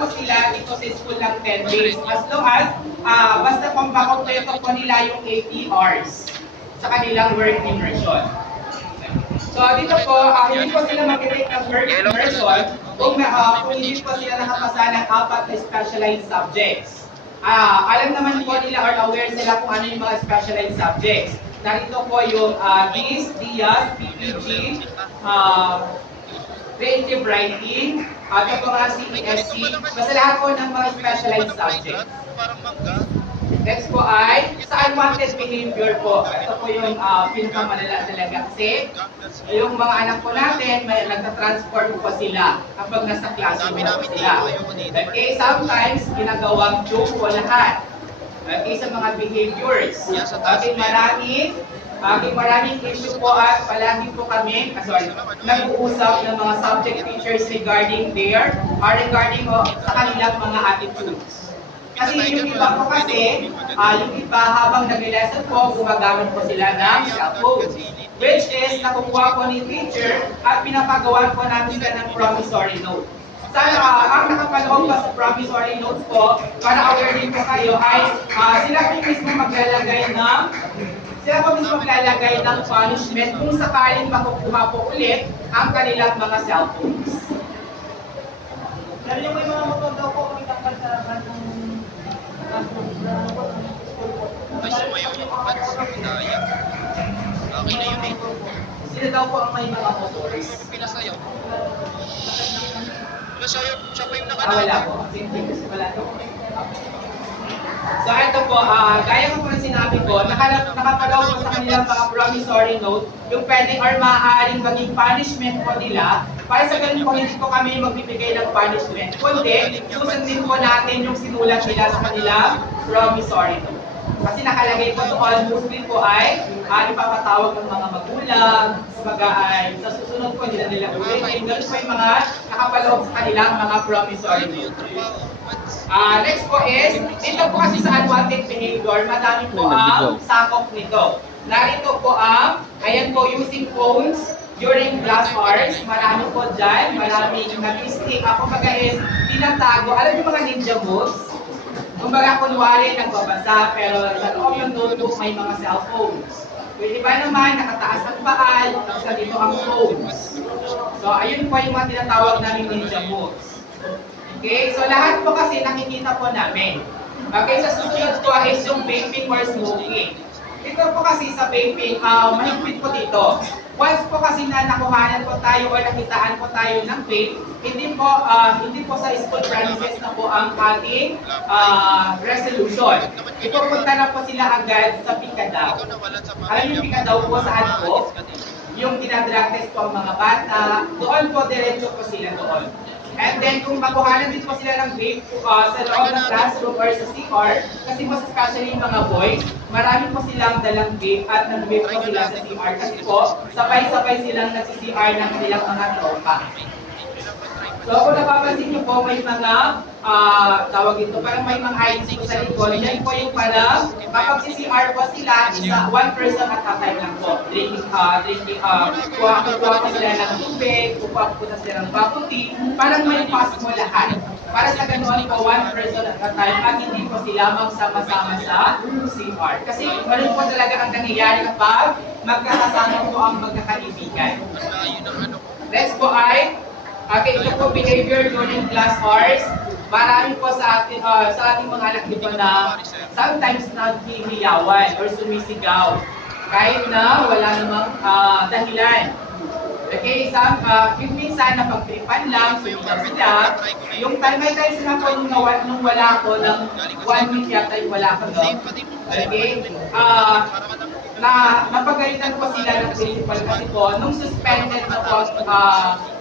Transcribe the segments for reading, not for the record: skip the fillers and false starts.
po sila dito sa school ng 10 days. As long as, basta kung makompleto po nila yung 80 hours sa kanilang work immersion. So dito po, hindi po sila mag-take ng work immersion kung hindi po sila nakapasa ng 4 na specialized subjects. Alam naman po nila or aware sila kung ano yung mga specialized subjects. Narito po yung DIS, DIAS, PPG, creative writing, at yung mga CESC, basta lahat po ng mga specialized subjects. Next po ay sa unwanted behavior po. Ito po yung pinakamalala talaga kasi yung mga anak po natin, may nagta-transform po sila kapag nasa classroom po sila. Okay, sometimes ginagawang joke po lahat. Okay, sa mga behaviors. Okay, maraming issue po at palagi po kami, nag-uusap ng mga subject teachers regarding sa kanilang mga attitudes. Kasi yung iba po kasi, yung iba habang nag-lesson po, gumagamit po sila ng cellphone. Which is, nakukuha po ni teacher at pinapagawa po namin sila ng promissory note. Sana ang nakapaloob pa sa promissory notes po, para aware din po kayo, ay sila po mismo maglalagay ng punishment kung sakaling makukuha po ulit ang kanilang mga cellphones. Pero yung may mga motor daw po kami tanggal sa kanong ay, sumayaw yung pants sa Hidaya. Okay na yun eh. Sila daw po ang may mga motors. Pinasayaw. Pinasayaw, siya pa yung Wala po. Wala po. So ito po, gaya ko po na sinabi ko, nakapalaw po sa kanilang mga promissory note, yung pwedeng or maaaring maging punishment po nila. Para sa ganun po, hindi po kami magbibigay ng punishment, kundi susundin po natin yung sinulat nila sa kanilang promissory note. Kasi nakalagay po doon, mostly po ay ipapatawag ng mga magulang, ay sa susunod po nila ulitin. Ganun po yung mga nakapaloob sa kanilang mga promissory note. Next po is, ito po kasi sa unwanted behavior, madami po ang sakop nito. Narito po ang, ayan po, using phones during class hours. Marami po dyan, maraming nag-stick. Ako baga is, tinatago. Alam niyo mga ninja moves? Kumbaga kunwari nagbabasa, pero sa loob ng notebook may mga cellphones. Yung iba naman, nakataas ang paan, tapos dito ang phones. So, ayun po yung mga tinatawag namin ninja moves. Okay, so lahat po kasi nakikita po namin. Okay, sa susunod po is yung vaping or smoking. Ito po kasi sa vaping, mahigpit po dito. Once po kasi na nakuhanan po tayo o nakitaan po tayo ng vape, hindi po sa school premises na po ang ating resolution. Ipupunta na po sila agad sa Pikadaw. Alam yung Pikadaw po saan po? Yung dinadrug test po ang mga bata, doon po diretso po sila doon. And then kung makuhanan din po sila ng vape sa loob ng classroom or sa CR, kasi po especially yung mga boys, marami po silang dalang vape at nag-vape po sila sa CR kasi po sabay-sabay silang nagsi-CR ng kanilang mga tropa. So kung napapansin niyo po, may mga tawag ito, parang may mga IDs po sa likod. Yan po yung parang kapag-CR po sila, one person at a time lang po. Kuha po sila ng tubig, kuha po sila ng bubble tea, parang may pass mo lahat. Para sa ganoon po, one person at a time at hindi po sila magsama-sama sa CR. Kasi ganun po talaga ang nangyayari kapag magkakasama po ang magkakaibigan. Next po ay, okay, ito po behavior during class hours. Marami po sa ating mga anak dito na sometimes naghihiyawan or sumisigaw kahit na wala namang dahilan. Okay, yung minsan napagtripan lang, sumigaw sila. Yung may time sila po nung wala ako, ng 1 week yata yung wala ako doon. Okay, napagalitan po sila ng principal kasi po, nung suspended na po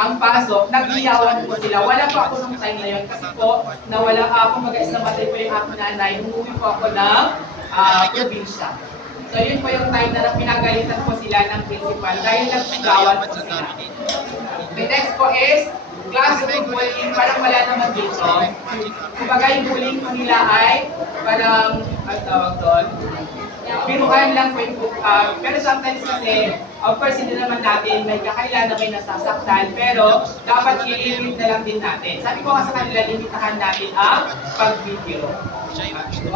ang pasok, naghiyawan po sila. Wala pa ako nung time na yun kasi po, nawala ako, namatay po yung aking nanay, umuwi po ako ng probinsya. So yun po yung time na pinagalitan po sila ng principal dahil nagsigawan po sila. The next po is, classroom bullying, parang wala naman dito. Kumbaga yung bullying po nila ay parang, ang tawag doon, biruan lang po yung pero sometimes kasi, of course, hindi naman natin may kakailan na may nasasaktan, pero dapat i-limit na lang din natin. Sabi ko nga sa kanila, limitahan natin ang pag-video. Siya yung gusto.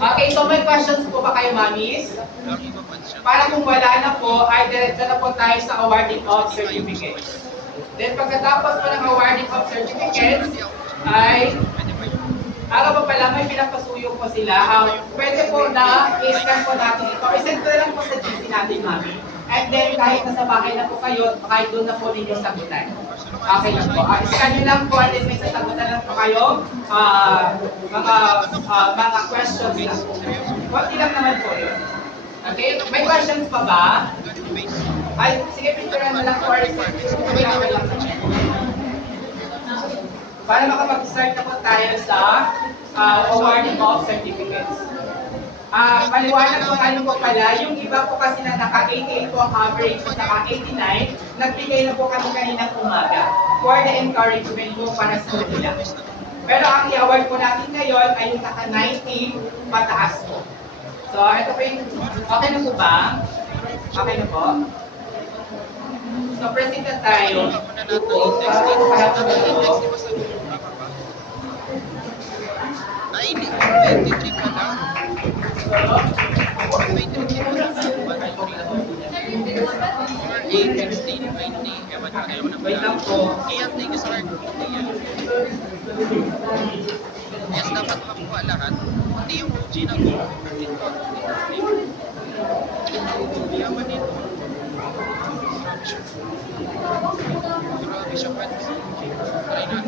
Okay, so may questions po ba kayo, mamis? Ang iba pa siya. Para kung wala na po, ay diretso na po tayo sa awarding of certificates. Then pagkatapos po ng awarding of certificates, ay Pwede ba yun? ano pa pala, may pinapasuyo po sila. Pwede po na i-scan po natin ito. I-send ko na lang po sa GC natin, mami. And then kahit nasa bahay na po kayo, kahit doon na po ninyo sagutan. Okay lang po. I-scan nyo lang po at then may sasagutan lang po kayo. Mga questions lang. Kunti lang naman po yun. Okay? May questions pa ba? Base. Ay, sige, picturean na lang po. Para makapag-start na po tayo sa awarding of certificates. Maliwanag po tayo po pala, yung iba po kasi na naka-88 po ang average at naka-89, nagbigay na po kami kaninang umaga for the encouragement po para sa kanila. Pero ang i-award po natin ngayon ay yung naka-90 pataas po. So, ito po yung, okay na po ba? Okay na po? So, proceed na tayo. Index, di ba sa tama ba? Ay, hindi. 23 pa lang. 23 pa lang. 193. Or 8, 16, 20. Ewan ka kayo na Wait lang pala. po. Kaya take a start. Yes, dapat makuha lahat. Hindi yung OG na to. Yaman nito. Grabe siya, Pats.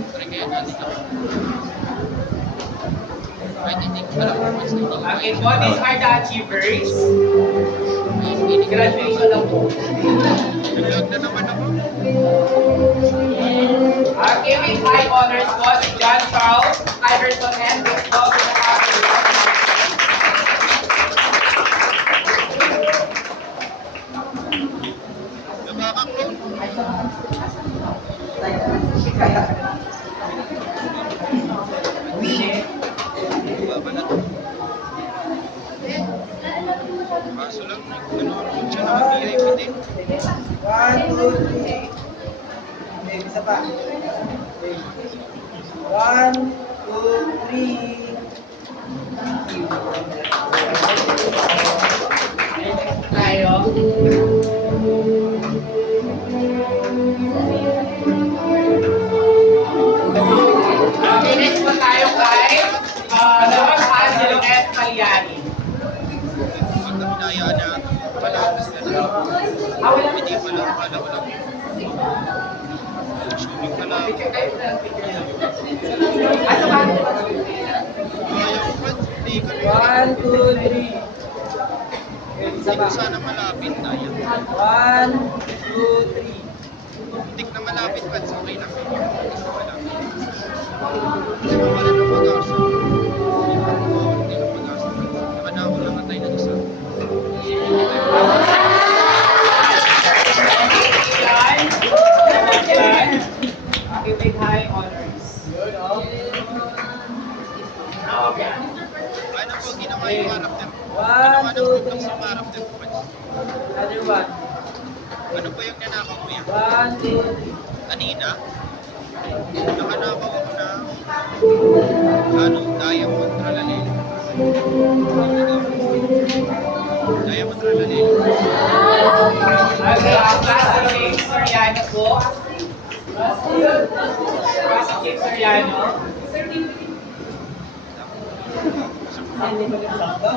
Try kaya natin ako. Kahit hindi ko alam kung mas hindi. Okay po, these are the achievers. Graduation lang po. Nag-log na naman ako. Okay, with high honors po si John Charles Iverson and Gusto. Nabakak nun. Baba na to. Kaso lang, nanonood siya ng VIP din. 1, 2, 3. Okay, isa pa. 1, 2, 3. Tayo. Okay, next po tayo kay Los Angelo S. Maliani. Pag naminayaan na, palatas na lang. Wala Hindi pala, akala ko lang. Showing pala. Picture kayo na picture lang. Asa ba? Ayaw ko, hindi ka rin. 1, 2, 3. Okay, Hindi isa ko pa. sana malapit tayo. 1, 2, 3. Hindi na malapit pa, okay lang. Hindi na malapit. Hindi mo wala ng pag-asa. Hindi na pag-asa. Nakanawa lang ang tayo ng isa. Okay, with high honors. Okay. Ano po ginawa yung character? 1, 2, 3. Sa character ko. Another one. Ano po yung nanakaw mo yan? 1, 2, 3. Kanina? Nakanakaw ako na diamond tralalil. Diamond tralalil. Okay, Classic Cake Soriano po. Classic Cake Soriano. Hindi ko lang sakto.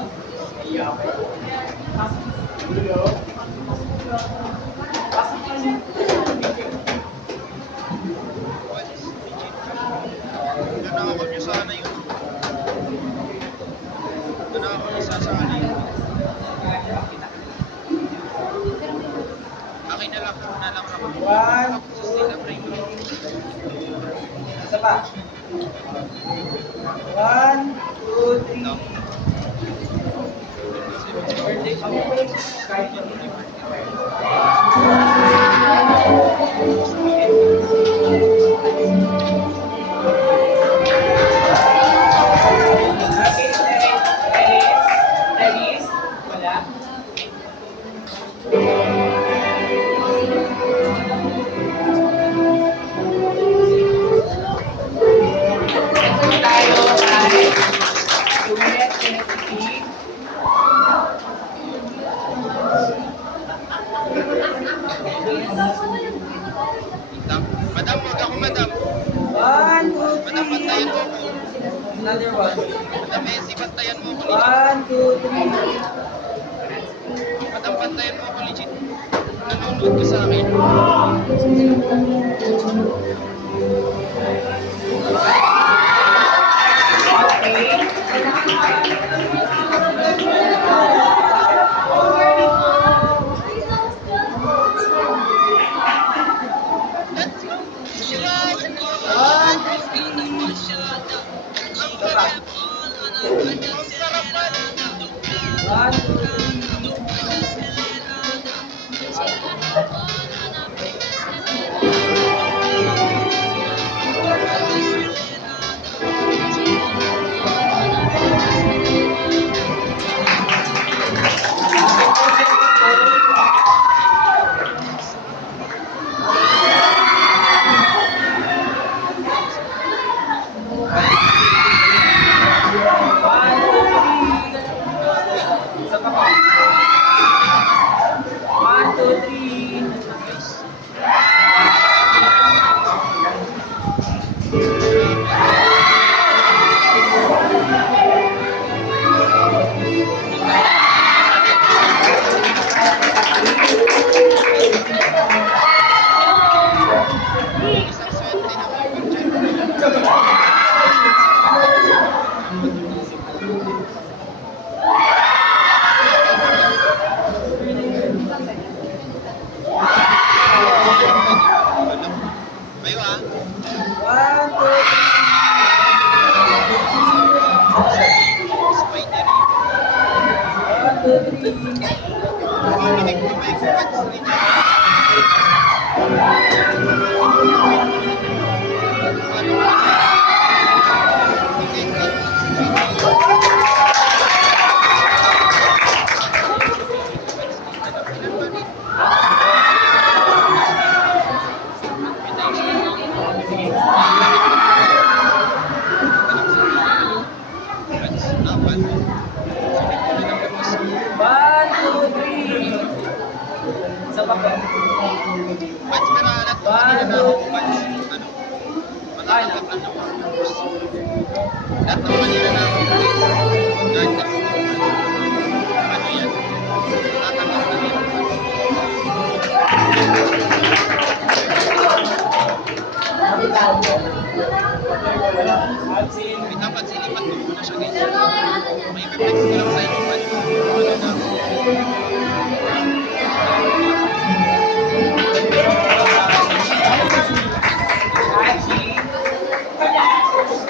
Nanakaw niyo sana yun. Nanakaw niyo sana yun. Akin na lang ako. 1, Tapos nila break. isa pa. 1, 2, 3. Birthday pa mo. Kahit yun. Okay, Dennis. Wala. Another one. Madam Messi, bantayan mo ako legit. 1, 2, 3. Madam, bantayan mo ako legit. Nanonood ka sa akin. Let's go! Sirayan ko! Ang sarap! Ang sarap man! 1, 2, 3. Isa pa po. 1, 2, 3. Isang swerte na ako dyan. Kayo ah. 1, 2, 3. 1, 2, 3. Nanginginig mo ba yung pants ni Jack? One, two, three. Isa pa po. Pants pero alat ko kanina na ako pants. Ano? Matatanggap lang naman. Lahat ng kanina na ako guys. Kahit na ano yan. Matatanggap na rin. Wait lang, pansilipat ko muna siya guys. May reflex ko lang sa inyo pants. Ano na ako.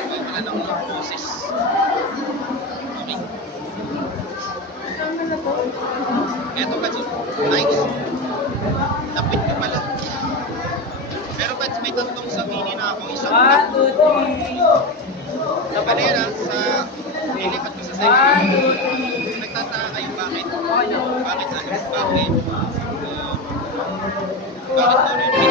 May wala nang boses. Okay. Eto kasi, nice. Lapit ka pala. Pero Bats, may tatlong sa mini na ako. Isang 1, 2, 3. sa Valera, sa nilipat ko sa One, second. two, three. Nagtataka kayo bakit? Okay na. Bakit ano? Bakit? Bakit ano?